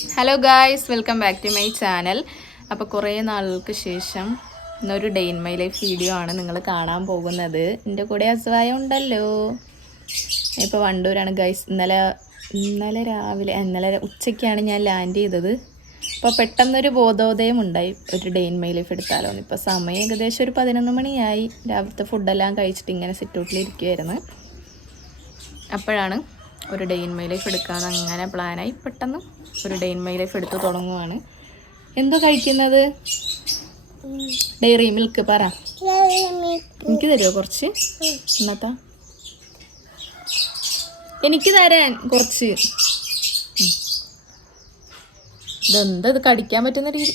Hello guys, welcome back to my channel. അപ്പോൾ കുറേ നാളുകൾക്ക് ശേഷം ഇന്നൊരു day in my life video ആണ് നിങ്ങൾ കാണാൻ പോകുന്നത്. എൻ്റെ കൂടെ അസ്വായ ഉണ്ടല്ലോ. ഇപ്പോൾ വണ്ടൂരാണ് ഗായ്സ്. ഇന്നലെ ഉച്ചയ്ക്കാണ് ഞാൻ ലാൻഡ് ചെയ്തത്. അപ്പോൾ പെട്ടെന്നൊരു ബോധോദയം ഉണ്ടായി, ഒരു ഡേ ഇൻ മൈ ലൈഫ് എടുത്താലോ എന്ന്. ഇപ്പോൾ സമയം ഏകദേശം ഒരു 11 മണിയായി. രാവിലത്തെ ഫുഡെല്ലാം കഴിച്ചിട്ട് ഇങ്ങനെ സിറ്റൗട്ടിലിരിക്കുമായിരുന്നു. അപ്പോഴാണ് ഒരു ഡേ ഇൻ മൈ ലൈഫ് എടുക്കാമെന്ന് അങ്ങനെ പ്ലാനായി. പെട്ടെന്ന് ഒരു ഡേ ഇൻ മൈ ലൈഫ് എടുത്ത് തുടങ്ങുവാണ്. എന്തോ കഴിക്കുന്നത്? Dairy milk. പറ, എനിക്ക് തരുമോ കുറച്ച്? എന്നത്താ എനിക്ക് തരാൻ കുറച്ച്. ഇതെന്താ ഇത് കടിക്കാൻ പറ്റുന്ന രീതി?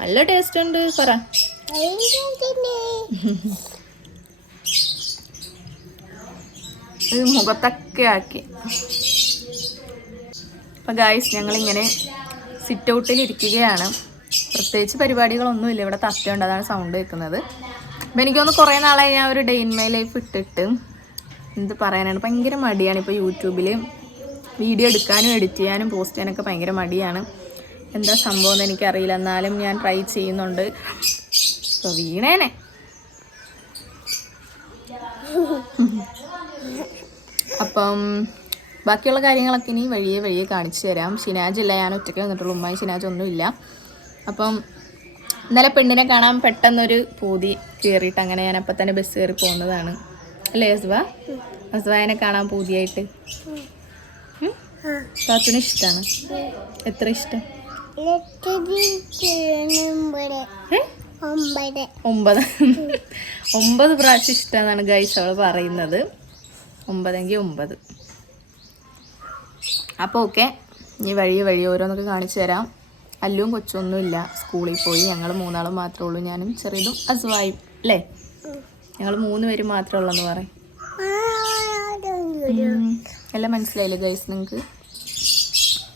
നല്ല ടേസ്റ്റ് ഉണ്ട്. പറ. ഇത് മുഖത്തൊക്കെ ആക്കി. അപ്പം ഗായ്സ്, ഞങ്ങളിങ്ങനെ സിറ്റ് ഔട്ടിൽ ഇരിക്കുകയാണ്. പ്രത്യേകിച്ച് പരിപാടികളൊന്നുമില്ല. ഇവിടെ തത്തയുണ്ട്, അതാണ് സൗണ്ട് കേൾക്കുന്നത്. അപ്പം എനിക്കൊന്ന് കുറേ നാളായി ഞാൻ ഒരു ഡേ ഇൻ മൈ ലൈഫ് ഇട്ടിട്ട്. എന്ത് പറയാനാണ്, ഭയങ്കര മടിയാണ്. ഇപ്പോൾ യൂട്യൂബിൽ വീഡിയോ എടുക്കാനും എഡിറ്റ് ചെയ്യാനും പോസ്റ്റ് ചെയ്യാനൊക്കെ ഭയങ്കര മടിയാണ്. എന്താ സംഭവം എന്ന് എനിക്കറിയില്ല. എന്നാലും ഞാൻ ട്രൈ ചെയ്യുന്നുണ്ട്. ഇപ്പോൾ വീണേനെ. അപ്പം ബാക്കിയുള്ള കാര്യങ്ങളൊക്കെ ഇനി വഴിയെ കാണിച്ചു തരാം. ഷിനാജില്ല, ഞാൻ ഒറ്റയ്ക്ക് വന്നിട്ടുള്ളൂ. ഉമ്മയും ഷിനാജൊന്നുമില്ല. അപ്പം ഇന്നലെ പെണ്ണിനെ കാണാൻ പെട്ടെന്നൊരു പൂതി കയറിയിട്ട് അങ്ങനെ ഞാൻ അപ്പം തന്നെ ബസ് കയറി പോകുന്നതാണ്. അല്ലേ അസ്വായനെ കാണാൻ പൂതിയായിട്ട്? പാത്തുന് ഇഷ്ടമാണ്. എത്ര ഇഷ്ടം? 9 പ്രാവശ്യം ഇഷ്ടമെന്നാണ് ഗൈസ് അവൾ പറയുന്നത്. 9എങ്കിൽ 9. അപ്പോൾ ഓക്കെ, ഇനി വഴി ഓരോന്നൊക്കെ കാണിച്ചു തരാം. അല്ലും കൊച്ചൊന്നുമില്ല, സ്കൂളിൽ പോയി. ഞങ്ങൾ 3 ആളും മാത്രമേ ഉള്ളൂ, ഞാനും ചെറിയതും അസ്വായും. അല്ലേ, ഞങ്ങൾ 3 പേര് മാത്രമേ ഉള്ളെന്ന് പറയും. എല്ലാം മനസ്സിലായില്ലേ ഗൈസ് നിങ്ങൾക്ക്?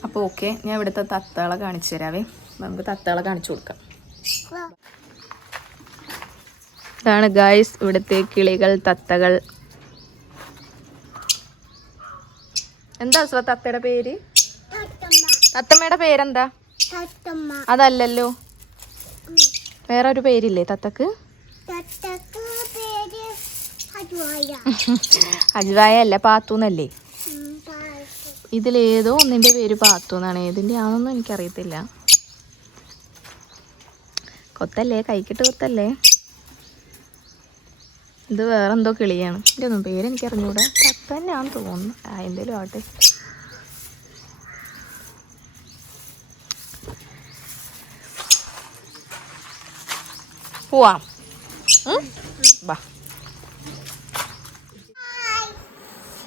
അപ്പോൾ ഓക്കെ, ഞാൻ ഇവിടുത്തെ തത്തകളെ കാണിച്ചു തരാവേ. നമുക്ക് തത്തകളെ കാണിച്ചു കൊടുക്കാം. ഇതാണ് ഗൈസ് ഇവിടുത്തെ കിളികൾ, തത്തകൾ. എന്താ തത്തയുടെ പേര്? തത്തമ്മയുടെ പേരെന്താ? അതല്ലല്ലോ, വേറെ ഒരു പേരില്ലേ തത്തക്ക്? അജ്വായ അല്ല, പാത്തൂന്നല്ലേ? ഇതിലേതോ ഒന്നിന്റെ പേര് പാത്തൂന്നാണ്. ഏതിന്റെ ആണെന്നൊന്നും എനിക്കറിയത്തില്ല. കൊത്തല്ലേ, കൈക്കിട്ട് കൊത്തല്ലേ? ഇത് വേറെന്തോ കിളിയാണ്. ഇതിൻ്റെ ഒന്നും പേര് എനിക്ക് അറിഞ്ഞൂടാ. തത്ത തന്നെയാണെന്ന് തോന്നുന്നു. എന്തേലും ആവട്ടെ. പോവാം. ബാ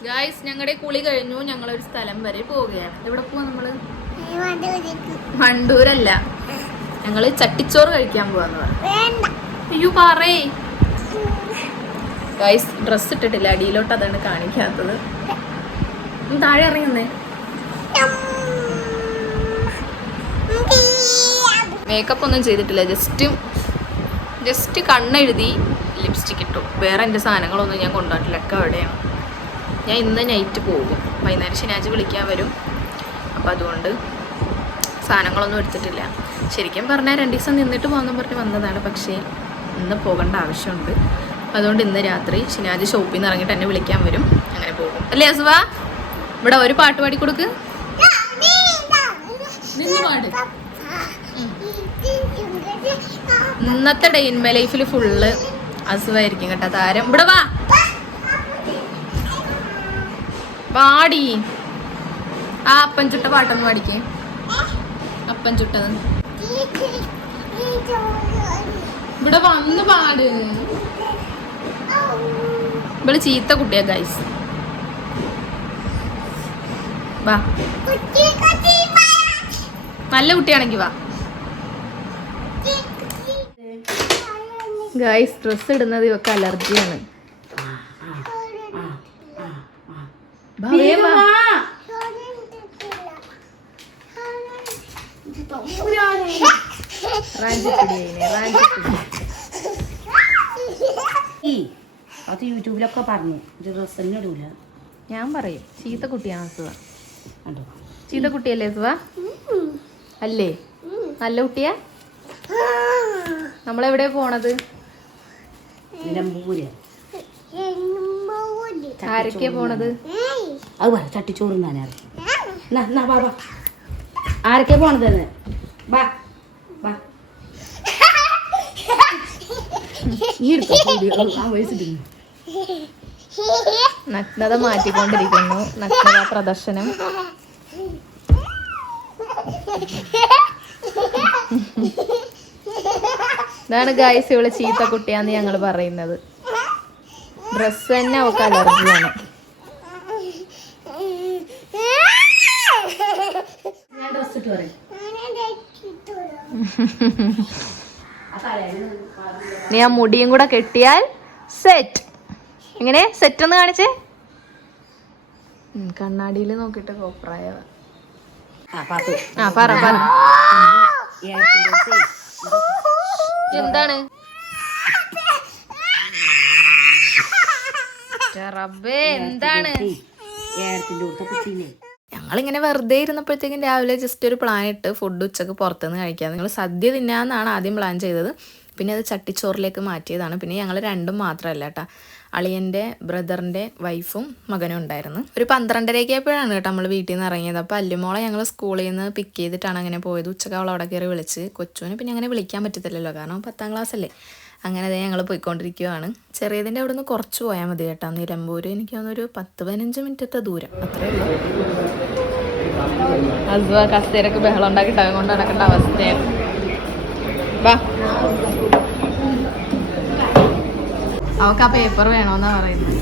ഗായ്സ്, ഞങ്ങളുടെ കുളി കഴിഞ്ഞു. ഞങ്ങളൊരു സ്ഥലം വരെ പോവുകയാണ്. എവിടെ പോവാ നമ്മള്? വണ്ടൂരല്ല, ഞങ്ങള് ചട്ടിച്ചോറ് കഴിക്കാൻ പോവാന്ന് പറഞ്ഞു. അയ്യോ പറേ ഗൈസ്, ഡ്രസ്സ് ഇട്ടിട്ടില്ല അടിയിലോട്ട്, അതാണ് കാണിക്കാത്തത്. താഴെ ഇറങ്ങുന്നേ. മേക്കപ്പ് ഒന്നും ചെയ്തിട്ടില്ല, ജസ്റ്റ് കണ്ണെഴുതി ലിപ്സ്റ്റിക് ഇട്ടു. വേറെ എൻ്റെ സാധനങ്ങളൊന്നും ഞാൻ കൊണ്ടുപോയിട്ടില്ല, ഒക്കെ അവിടെയാണ്. ഞാൻ ഇന്ന് നൈറ്റ് പോകും. വൈകുന്നേരം ഷിനാജ് വിളിക്കാൻ വരും. അപ്പോൾ അതുകൊണ്ട് സാധനങ്ങളൊന്നും എടുത്തിട്ടില്ല. ശരിക്കും പറഞ്ഞാൽ 2 ദിവസം നിന്നിട്ട് പോകാമെന്ന് പറഞ്ഞ് വന്നതാണ്. പക്ഷേ ഇന്ന് പോകേണ്ട ആവശ്യമുണ്ട്. അതുകൊണ്ട് ഇന്ന് രാത്രി ഷിനാജ് ഷോപ്പിൽ നിന്ന് ഇറങ്ങിയിട്ട് എന്നെ വിളിക്കാൻ വരും. അങ്ങനെ പോകും. അല്ലേ അസുവ? ഇവിടെ ഒരു പാട്ട് പാടി കൊടുക്ക്. നിന്ന് പാട്. ഇന്നത്തെ ഡേ ഇൻ മൈ ലൈഫിൽ ഫുള്ള് അസുവായിരിക്കും കേട്ടോ. താരം ഇവിടെ വാ, പാടി. ആ അപ്പൻ ചുട്ട പാട്ടൊന്ന് പാടിക്കേ. അപ്പൻ ചുട്ടത് ഇവിടെ വന്ന് പാട്. ഇവിടെ ചീത്ത കുട്ടിയാ ഗൈസ്. വാ, നല്ല കുട്ടിയാണെങ്കി വാ. ഗൈസ്, ഡ്രസ് ഇടുന്നത് ഇവക്ക് അലർജിയാണ്. റാഞ്ചിപ്പിടി. അത് യൂട്യൂബിൽ ഗ്രൂപ്പിലൊക്കെ പറഞ്ഞു ഡ്രസ്സ് തന്നെ ഇടൂല. ഞാൻ പറയും ചീത്ത കുട്ടിയാണ് സുവ. കണ്ടോ ചീത്ത കുട്ടിയല്ലേ സുവ? അല്ലേ? നല്ല കുട്ടിയാ? നമ്മളെവിടെയാ പോണത്? നിലമ്പൂര്. ആരൊക്കെയാ പോണത്? അത് പറ ചട്ടിച്ചോറും തന്നെ ബാബാ ആരൊക്കെയാ പോണതെന്ന് ബാ ബാ നഗ്നത മാറ്റിക്കൊണ്ടിരിക്കുന്നു. നഗ്നത പ്രദർശനം. ഇതാണ് ഗായ്സ് ഇവള് ചീത്ത കുട്ടിയാന്ന് ഞങ്ങൾ പറയുന്നത്. ഡ്രസ്സ് തന്നെ അവൾക്ക് അലർജിയാണ്. നീ ആ മുടിയും കൂടെ കെട്ടിയാൽ സെറ്റ്. എങ്ങനെ സെറ്റ് ഒന്ന് കാണിച്ചേ? കണ്ണാടിയിൽ നോക്കിട്ട് കോപ്രായ. പറ പറ എന്താണ്? റബ്ബേ എന്താണ്? ഞങ്ങളിങ്ങനെ വെറുതെ ഇരുന്നപ്പോഴത്തേക്കും രാവിലെ ജസ്റ്റ് ഒരു പ്ലാൻ ഇട്ട് ഫുഡ് ഉച്ചക്ക് പുറത്തുനിന്ന് കഴിക്കാം. നിങ്ങൾ സദ്യ തിന്നാന്നാണ് ആദ്യം പ്ലാൻ ചെയ്തത്. പിന്നെ അത് ചട്ടിച്ചോറിലേക്ക് മാറ്റിയതാണ്. പിന്നെ ഞങ്ങൾ രണ്ടും മാത്രമല്ല കേട്ടോ, അളിയൻ്റെ ബ്രദറിൻ്റെ വൈഫും മകനും ഉണ്ടായിരുന്നു. ഒരു 12:30 ആയപ്പോഴാണ് കേട്ടോ നമ്മൾ വീട്ടിൽ നിന്ന് ഇറങ്ങിയത്. അപ്പോൾ അല്ലുമോളെ ഞങ്ങൾ സ്കൂളിൽ നിന്ന് പിക്ക് ചെയ്തിട്ടാണ് അങ്ങനെ പോയത്. ഉച്ചക്ക് അവൾ അവിടെ കയറി വിളിച്ച്. കൊച്ചുവിനെ പിന്നെ അങ്ങനെ വിളിക്കാൻ പറ്റത്തില്ലല്ലോ, കാരണം 10ാം ക്ലാസ് അല്ലേ. അങ്ങനെ അതേ ഞങ്ങൾ പോയിക്കൊണ്ടിരിക്കുകയാണ്. ചെറിയതിൻ്റെ അവിടെ നിന്ന് കുറച്ച് പോയാൽ മതി കേട്ടോ. നിലമ്പൂർ എനിക്ക് തോന്നുന്നൊരു 10-15 മിനിറ്റത്തെ ദൂരം അത്രേ ഉള്ളൂ. അസുവ കസ്തേരൊക്കെ ബഹളം ഉണ്ടാക്കി ടകം കൊണ്ട് നടക്കേണ്ട അവസ്ഥയാണ്. വാ, അവൾക്ക് ആ പേപ്പർ വേണമെന്നാ പറയുന്നത്.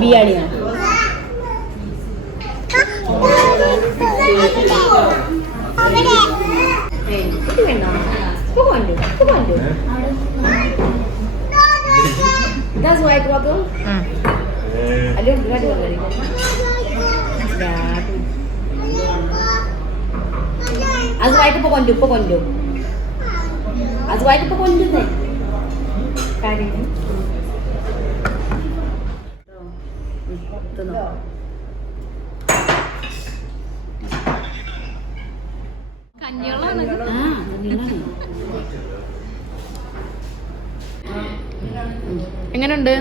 ബിരിയാണിയാണ്. അതുമായിട്ട് ഇപ്പൊ കൊണ്ടു അതുമായിട്ട് ഇപ്പൊ കൊണ്ടുന്നേ കാര്യങ്ങൾ എങ്ങനെയുണ്ട്?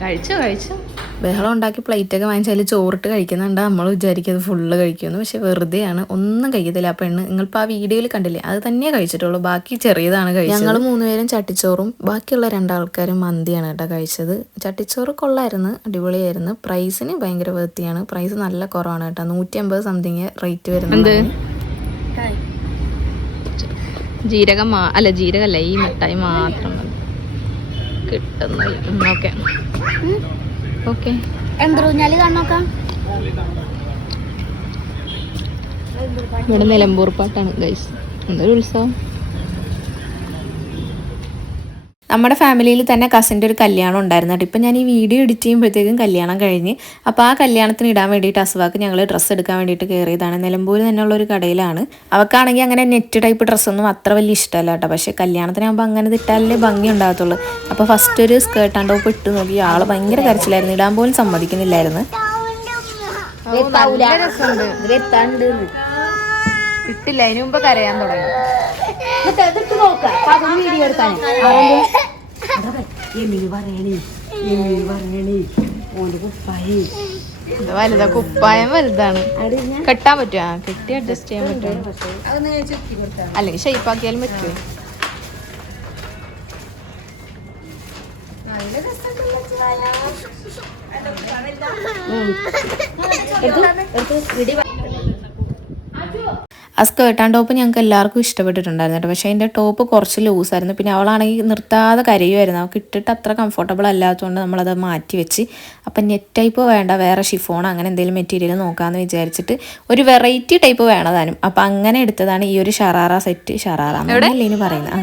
കഴിച്ചു ബഹളം ഉണ്ടാക്കി പ്ലേറ്റൊക്കെ വാങ്ങിച്ചാൽ ചോറിട്ട് കഴിക്കുന്നുണ്ട്. നമ്മൾ വിചാരിക്കുന്നത് ഫുള്ള് കഴിക്കുമെന്ന്, പക്ഷെ വെറുതെയാണ്, ഒന്നും കഴിക്കത്തില്ല ആ പെണ്ണ്. നിങ്ങളിപ്പോൾ ആ വീഡിയോയിൽ കണ്ടില്ലേ, അത് തന്നെയേ കഴിച്ചിട്ടുള്ളൂ, ബാക്കി ചെറിയതാണ് കഴിച്ചത്. ഞങ്ങൾ 3 പേരും ചട്ടിച്ചോറും ബാക്കിയുള്ള 2 ആൾക്കാരും മന്തിയാണ് കേട്ടോ കഴിച്ചത്. ചട്ടിച്ചോറ് കൊള്ളായിരുന്നു, അടിപൊളിയായിരുന്നു. പ്രൈസിന് ഭയങ്കര വൃത്തിയാണ്. പ്രൈസ് നല്ല കുറവാണ് കേട്ടോ, 150 സംതിങ് റേറ്റ് വരുന്നത്. ജീരകമല്ല, ഈ മിഠായി മാത്രം കിട്ടുന്നില്ല. ഓക്കെ ഓക്കെ, എന്തൂഞ്ഞാല് കാണോക്കാം. ഇവിടെ നിലമ്പൂർ പാട്ടാണ് ഗൈസ്, എന്തൊരു ഉത്സവം. നമ്മുടെ ഫാമിലിയിൽ തന്നെ കസിൻ്റെ ഒരു കല്യാണം ഉണ്ടായിരുന്നു കേട്ടോ. ഇപ്പം ഞാൻ ഈ വീഡിയോ എഡിറ്റ് ചെയ്യുമ്പോഴത്തേക്കും കല്യാണം കഴിഞ്ഞ്. അപ്പോൾ ആ കല്യാണത്തിന് ഇടാൻ വേണ്ടിയിട്ട് അസുവാക്ക് ഞങ്ങൾ ഡ്രസ്സ് എടുക്കാൻ വേണ്ടിയിട്ട് കയറിയതാണ്. നിലമ്പൂർ തന്നെയുള്ള ഒരു കടയിലാണ്. അവൾക്കാണെങ്കിൽ അങ്ങനെ നെറ്റ് ടൈപ്പ് ഡ്രസ്സൊന്നും അത്ര വലിയ ഇഷ്ടമല്ല കേട്ടോ, പക്ഷേ കല്യാണത്തിനാകുമ്പോൾ അങ്ങനെ ഇട്ടാലേ ഭംഗി ഉണ്ടാകത്തുള്ളൂ. അപ്പോൾ ഫസ്റ്റ് ഒരു സ്കേർട്ട് ആൻഡ് ടോപ്പ് ഇട്ട് നോക്കി, ആൾ ഭയങ്കര കരച്ചിലായിരുന്നു, ഇടാൻ പോലും സമ്മതിക്കുന്നില്ലായിരുന്നു. ഇട്ടില്ല, അതിന് മുമ്പ് കരയാൻ തുടങ്ങി. വലുതാ, കുപ്പായം വലുതാണ്. കെട്ടാൻ പറ്റുമോ? കെട്ടി അഡ്ജസ്റ്റ് ചെയ്യാൻ പറ്റുമോ? അല്ലെങ്കിൽ ഷേപ്പാക്കിയാലും പറ്റുമോ? ആ സ്കേർട്ട് ആൻഡ് ടോപ്പ് ഞങ്ങൾക്ക് എല്ലാവർക്കും ഇഷ്ടപ്പെട്ടിട്ടുണ്ടായിരുന്നു കേട്ടോ. പക്ഷേ അതിൻ്റെ ടോപ്പ് കുറച്ച് ലൂസായിരുന്നു. പിന്നെ അവളാണെങ്കിൽ നിർത്താതെ കരയുമായിരുന്നു. അവൾക്ക് ഇട്ടിട്ട് അത്ര കംഫർട്ടബിൾ അല്ലാത്തതുകൊണ്ട് നമ്മളത് മാറ്റി വെച്ച്. അപ്പം നെറ്റ് ടൈപ്പ് വേണ്ട, വേറെ ഷിഫോൺ അങ്ങനെ എന്തെങ്കിലും മെറ്റീരിയൽ നോക്കാമെന്ന് വിചാരിച്ചിട്ട് ഒരു വെറൈറ്റി ടൈപ്പ് വേണതാനും. അപ്പം അങ്ങനെ എടുത്തതാണ് ഈ ഒരു ഷറാറ സെറ്റ്. ഷറാറ എന്നല്ലേ പറയുന്നത്.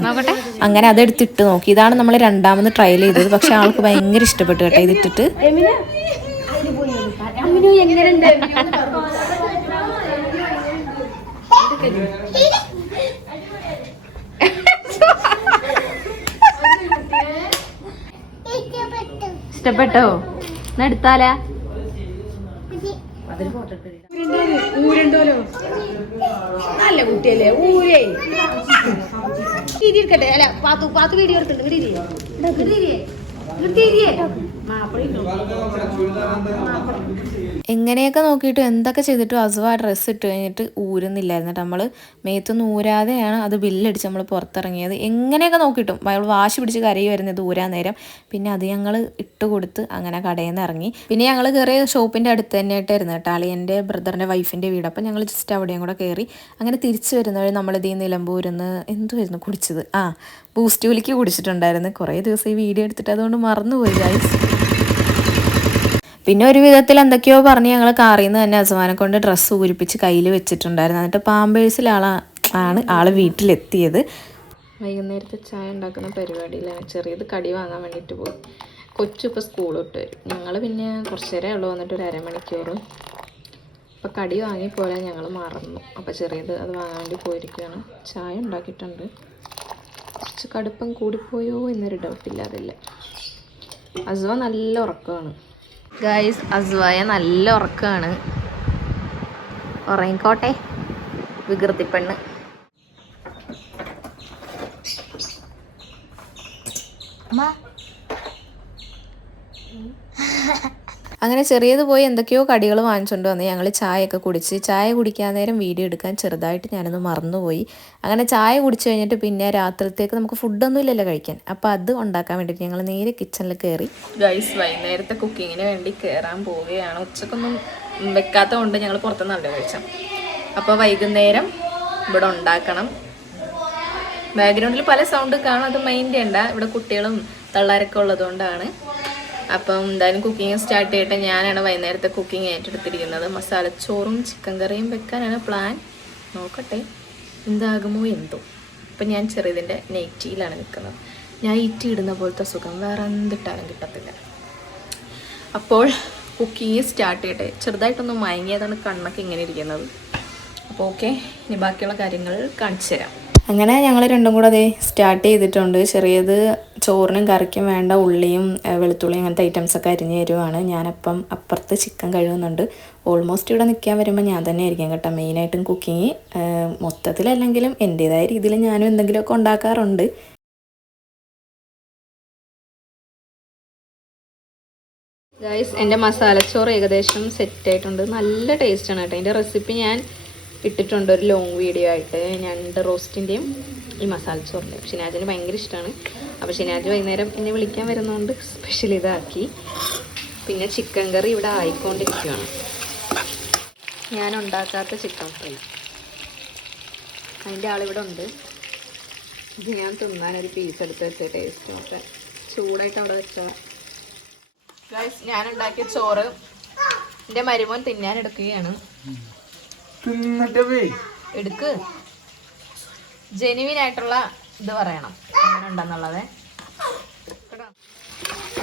അങ്ങനെ അതെടുത്തിട്ട് നോക്കി. ഇതാണ് നമ്മൾ രണ്ടാമത് ട്രയൽ ചെയ്തത്. പക്ഷെ ആൾക്ക് ഭയങ്കര ഇഷ്ടപ്പെട്ടു കേട്ടോ ഇതിട്ടിട്ട്. ഇഷ്ടപ്പെട്ടോ? എന്നാ എടുത്താലാ? നല്ല കുട്ടിയല്ലേ ഊരേ ഇരിക്കട്ടെ. അല്ല പാത്തു വീഡിയോ എടുത്തിട്ടുണ്ട്. എങ്ങനെയൊക്കെ നോക്കിയിട്ടും എന്തൊക്കെ ചെയ്തിട്ടും അസുവ ആ ഡ്രസ്സ് ഇട്ട് കഴിഞ്ഞിട്ട് ഊരുന്നില്ലായിരുന്നു. നമ്മൾ മേത്തൊന്നും ഊരാതെയാണ് അത് ബില്ലടിച്ച് നമ്മൾ പുറത്തിറങ്ങിയത്. എങ്ങനെയൊക്കെ നോക്കിയിട്ടും അയാൾ വാശി പിടിച്ച് കരയുമായിരുന്നു ഊരാൻ നേരം. പിന്നെ അത് ഞങ്ങൾ ഇട്ട് കൊടുത്ത് അങ്ങനെ കടയിൽ നിന്ന് ഇറങ്ങി. പിന്നെ ഞങ്ങൾ കയറിയ ഷോപ്പിൻ്റെ അടുത്ത് തന്നെയായിട്ടായിരുന്നു കേട്ടോ അളിയൻ്റെ ബ്രദറിൻ്റെ വൈഫിൻ്റെ വീട്. അപ്പം ഞങ്ങൾ ജസ്റ്റ് അവിടെയും കൂടെ കയറി. അങ്ങനെ തിരിച്ച് വരുന്നവർ നമ്മളിത് ഈ നിലമ്പൂരിന്ന് എന്തുവായിരുന്നു കുടിച്ചത്? ബൂസ്റ്റ് കുലിക്ക് കുടിച്ചിട്ടുണ്ടായിരുന്നു. കുറേ ദിവസം ഈ വീഡിയോ എടുത്തിട്ട് അതുകൊണ്ട് മറന്നുപോയി ഗൈസ്. പിന്നെ ഒരു വിധത്തിൽ എന്തൊക്കെയോ പറഞ്ഞ് ഞങ്ങൾ കാറിൽ നിന്ന് തന്നെ അസുവാനെ കൊണ്ട് ഡ്രസ്സ് ഊരിപ്പിച്ച് കയ്യിൽ വെച്ചിട്ടുണ്ടായിരുന്നു. എന്നിട്ട് പാമ്പേഴ്സിലാണ് ആൾ വീട്ടിലെത്തിയത്. വൈകുന്നേരത്തെ ചായ ഉണ്ടാക്കുന്ന പരിപാടിയിലാണ്. ചെറിയത് കടി വാങ്ങാൻ വേണ്ടിയിട്ട് പോയി. കൊച്ചു ഇപ്പോൾ സ്കൂൾ വിട്ട് വരും. ഞങ്ങൾ പിന്നെ കുറച്ച് നേരമേ ഉള്ളൂ വന്നിട്ട് ഒരു അരമണിക്കൂർ. അപ്പോൾ കടി വാങ്ങിപ്പോരാൻ ഞങ്ങൾ മറന്നു. അപ്പോൾ ചെറിയത് അത് വാങ്ങാൻ വേണ്ടി പോയിരിക്കുകയാണ്. ചായ ഉണ്ടാക്കിയിട്ടുണ്ട്. കുറച്ച് കടുപ്പം കൂടിപ്പോയോ എന്നൊരു ഡൗട്ടില്ലാതില്ല. അസുവ നല്ല ഉറക്കമാണ് ഗൈസ്. അസുവായ നല്ല ഉറക്കമാണ്. ഉറങ്ങിക്കോട്ടെ വികൃതിപ്പെണ്ണ്. അങ്ങനെ ചെറിയത് പോയി എന്തൊക്കെയോ കടികൾ വാങ്ങിച്ചുകൊണ്ട് വന്ന് ഞങ്ങൾ ചായയൊക്കെ കുടിച്ച്. ചായ കുടിക്കാൻ നേരം വീഡിയോ എടുക്കാൻ ചെറുതായിട്ട് ഞാനൊന്ന് മറന്നുപോയി. അങ്ങനെ ചായ കുടിച്ച് കഴിഞ്ഞിട്ട് പിന്നെ രാത്രിത്തേക്ക് നമുക്ക് ഫുഡൊന്നും ഇല്ലല്ലോ കഴിക്കാൻ. അപ്പോൾ അത് ഉണ്ടാക്കാൻ വേണ്ടിയിട്ട് ഞങ്ങൾ നേരെ കിച്ചണിൽ കയറി. ഗൈസ് വൈകുന്നേരത്തെ കുക്കിങ്ങിന് വേണ്ടി കയറാൻ പോവുകയാണ്. ഉച്ചക്കൊന്നും വെക്കാത്ത കൊണ്ട് ഞങ്ങൾ പുറത്തുനിന്നല്ല കഴിച്ചത്. അപ്പോൾ വൈകുന്നേരം ഇവിടെ ഉണ്ടാക്കണം. ബാക്ക്ഗ്രൗണ്ടിൽ പല സൗണ്ട് കാണും, അത് മൈൻഡ് ചെയ്യണ്ട. ഇവിടെ കുട്ടികളും തള്ളാരൊക്കെ ഉള്ളതുകൊണ്ടാണ്. അപ്പം എന്തായാലും കുക്കിങ് സ്റ്റാർട്ട് ചെയ്തിട്ട് ഞാനാണ് വൈകുന്നേരത്തെ കുക്കിംഗ് ഏറ്റെടുത്തിരിക്കുന്നത്. മസാലച്ചോറും ചിക്കൻ കറിയും വെക്കാനാണ് പ്ലാൻ. നോക്കട്ടെ എന്താകുമോ എന്തോ. അപ്പം ഞാൻ ചെറിയതിൻ്റെ നെറ്റിയിലാണ് നിൽക്കുന്നത്. ഞാൻ ഈറ്റി ഇടുന്ന പോലത്തെ സുഖം വേറെ എന്തിട്ടാലും കിട്ടത്തില്ല. അപ്പോൾ കുക്കിങ് സ്റ്റാർട്ട് ചെയ്യട്ടെ. ചെറുതായിട്ടൊന്ന് മയങ്ങിയതാണ് കണ്ണൊക്കെ ഇങ്ങനെ ഇരിക്കുന്നത്. അപ്പോൾ ഓക്കെ, ഇനി ബാക്കിയുള്ള കാര്യങ്ങൾ കാണിച്ചു തരാം. അങ്ങനെ ഞങ്ങൾ രണ്ടും കൂടെ അതേ സ്റ്റാർട്ട് ചെയ്തിട്ടുണ്ട്. ചെറിയത് ചോറിനും കറിക്കും വേണ്ട ഉള്ളിയും വെളുത്തുള്ളിയും അങ്ങനത്തെ ഐറ്റംസൊക്കെ അരിഞ്ഞ് തരുവാണ്. ഞാനപ്പം അപ്പുറത്ത് ചിക്കൻ കഴുകുന്നുണ്ട്. ഓൾമോസ്റ്റ് ഇവിടെ നിൽക്കാൻ വരുമ്പോൾ ഞാൻ തന്നെ ആയിരിക്കും കേട്ടോ മെയിനായിട്ടും കുക്കിങ്. മൊത്തത്തിലല്ലെങ്കിലും എൻ്റേതായ രീതിയിൽ ഞാനും എന്തെങ്കിലുമൊക്കെ ഉണ്ടാക്കാറുണ്ട്. ഗൈസ് എൻ്റെ മസാലച്ചോറ് ഏകദേശം സെറ്റായിട്ടുണ്ട്. നല്ല ടേസ്റ്റാണ് കേട്ടോ. അതിൻ്റെ റെസിപ്പി ഞാൻ ഇട്ടിട്ടുണ്ട് ഒരു ലോങ് വീഡിയോ ആയിട്ട്. ഞണ്ട് റോസ്റ്റിൻ്റെയും ഈ മസാലച്ചോറിൻ്റെയും. ഷിനാജിന് ഭയങ്കര ഇഷ്ടമാണ്. അപ്പോൾ ഷിനാജ് വൈകുന്നേരം എന്നെ വിളിക്കാൻ വരുന്നതുകൊണ്ട് സ്പെഷ്യൽ ഇതാക്കി. പിന്നെ ചിക്കൻ കറി ഇവിടെ ആയിക്കൊണ്ടിരിക്കുകയാണ്. ഞാൻ ഉണ്ടാക്കാത്ത ചിക്കൻ ഫ്രൈ, അതിൻ്റെ ആളിവിടെ ഉണ്ട്. ഇത് ഞാൻ തിന്നാനൊരു പീസ് എടുത്ത് വെച്ച ടേസ്റ്റ് നോക്കാൻ ചൂടായിട്ട് അവിടെ വെച്ചാൽ. ഗൈസ് ഞാൻ ഉണ്ടാക്കിയ ചോറ് എൻ്റെ മരുമോൻ തിന്നാൻ എടുക്കുകയാണ്. എടുക്ക്, ജെനുവിൻ ആയിട്ടുള്ള ഇത് പറയണം എങ്ങനെ ഉണ്ടെന്നുള്ളത്.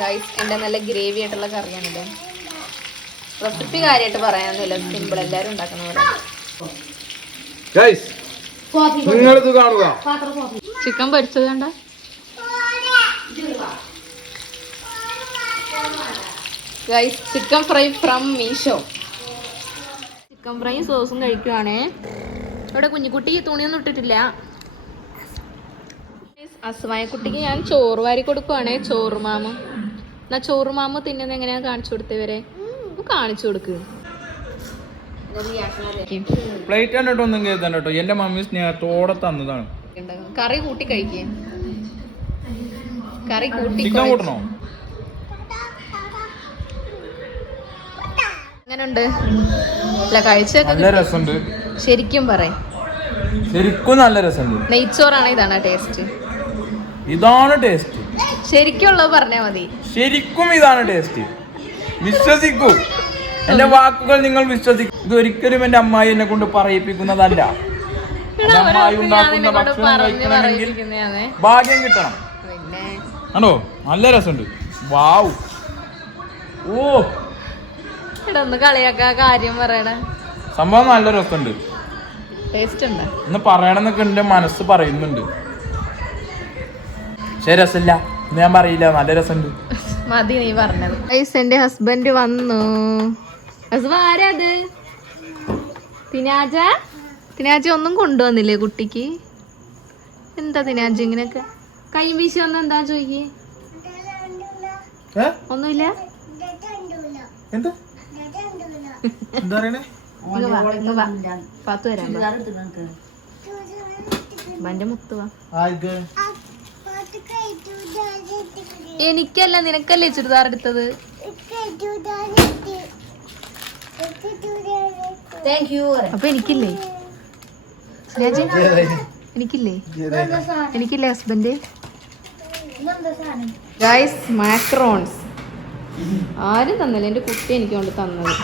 ഗൈസ് എൻ്റെ നല്ല ഗ്രേവി ആയിട്ടുള്ള കറിയാണിത്. റെസിപ്പി കാര്യമായിട്ട് പറയാനൊന്നുമില്ല, സിമ്പിൾ എല്ലാവരും ഉണ്ടാക്കുന്ന പോലെ. ചിക്കൻ പൊരിച്ചത് കണ്ട. Guys chicken fry from Meesho. Chicken ഫ്രൈയും സോസും കഴിക്കുവാണേ. ഇവിടെ കുഞ്ഞിക്കുട്ടി തുണിയൊന്നും ഇട്ടിട്ടില്ല. അസ്മായ കുട്ടിക്ക് ഞാൻ ചോറ് വാരി കൊടുക്കുവാണേ. ചോറുമാമ എന്നാ ചോറുമാമ തിന്നുന്നത് എങ്ങനെയാ കാണിച്ചു കൊടുത്തവരെ കാണിച്ചു കൊടുക്ക്. പ്ലേറ്റ് കണ്ടിട്ടൊന്നും കേൾക്കാൻ കേട്ടോ. എന്റെ മമ്മി സ്നേഹത്തോടെ തന്നതാണ്. കറി കൂട്ടി കഴിക്കേ. കറി കൂട്ടി കൂട്ടണോ? എങ്ങനുണ്ട്? അല്ല കഴിച്ച നല്ല രസമുണ്ട്. ശരിക്കും പറയും. ശരിക്കും നല്ല രസമുണ്ട്. നെയ്ച്ചോറാണ് ഇതാണ് ടേസ്റ്റ്. ഇതാണ് ടേസ്റ്റ്. ശരിക്കുള്ളത് പറഞ്ഞാ മതി. ശരിക്കും ഇതാണ് ടേസ്റ്റ്. വിശ്വസിക്കൂ, എന്റെ വാക്കുകൾ നിങ്ങൾ വിശ്വസിക്കും. ഇത് ഒരിക്കലും എന്റെ അമ്മായി എന്നെ കൊണ്ട് പറയിപ്പിക്കുന്നതല്ല. എന്റെ അമ്മായി ഉണ്ടാക്കുന്ന ഭക്ഷണം കഴിക്കണമെങ്കിൽ ഭാഗ്യം കിട്ടണം. ആണോ? നല്ല രസമുണ്ട്. വാവ്. ഓ, ഒന്ന് കളിയാക്കാ കാര്യം പറയണേ. സംഭവം നല്ല രസമുണ്ട്. ടേസ്റ്റ് ഉണ്ടോ എന്ന് പറയണമെന്നൊക്കെ എന്റെ മനസ്സ് പറയുന്നുണ്ട്. പക്ഷെ രസമില്ല എന്ന് ഞാൻ പറയില്ല. നല്ല രസമുണ്ട്. മതി നീ പറഞ്ഞത്. എന്റെ ഹസ്ബൻഡ് വന്നു. ആരാത്? തിനാജ ഒന്നും കൊണ്ടുവന്നില്ലേ കുട്ടിക്ക്? എന്താ തിനാജ ഇങ്ങനെയൊക്കെ കൈ വീശി വന്ന? എന്താ ചോദിക്കേ? ഒന്നുമില്ല. പാത്തു വരാൻ എന്റെ മുത്തുവാ. എനിക്കല്ല നിനക്കല്ലേ ചുരിദാർ എടുത്തത്? അപ്പൊ എനിക്കില്ലേ? എനിക്കില്ലേ ഹസ്ബൻഡ്? ഗൈസ്, മാക്രോൺസ് ആരും തന്നല്ലേ, എന്റെ കുട്ടി എനിക്ക് കൊണ്ട് തന്നത്.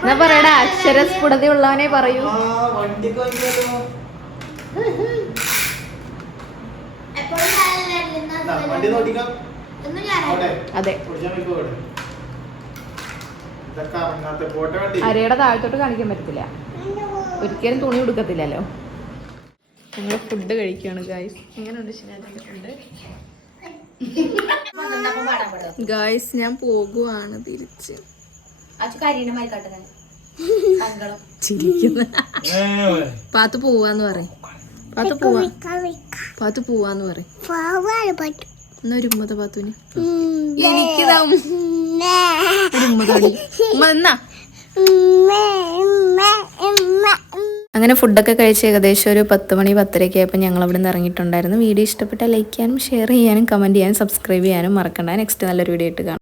എന്നാ പറയടാ, അക്ഷരസ്ഫുടതയുള്ളവനെ പറയൂ. അതെ, അരയുടെ താഴത്തോട്ട് കാണിക്കാൻ പറ്റത്തില്ല, ഒരിക്കലും തുണി കൊടുക്കത്തില്ലല്ലോ. ഞങ്ങൾ ഫുഡ് കഴിക്കുകയാണ് ഗായ്സ്. എങ്ങനെയുണ്ട് ഷിനാജിന്റെ ഫുഡ്? ഗായ്സ്, ഞാൻ പോകുവാണ് തിരിച്ച്. പാത്തു പോവാന്ന് പറയും. പാത്തു പോവാന്ന് പറയും. എന്നാ ഒരു ഉമ്മത പാത്തുവിന്. അങ്ങനെ ഫുഡൊക്കെ കഴിച്ച് ഏകദേശം ഒരു 10 മണി 10:30 ആയപ്പോൾ ഞങ്ങൾ അവിടെ നിന്ന് ഇറങ്ങിയിട്ടുണ്ടായിരുന്നു. വീഡിയോ ഇഷ്ടപ്പെട്ടാൽ ലൈക്ക് ചെയ്യാനും ഷെയർ ചെയ്യാനും കമൻറ്റ് ചെയ്യാനും സബ്സ്ക്രൈബ് ചെയ്യാനും മറക്കണ്ട. നെക്സ്റ്റ് നല്ലൊരു വീഡിയോ ആയിട്ട് കാണാം.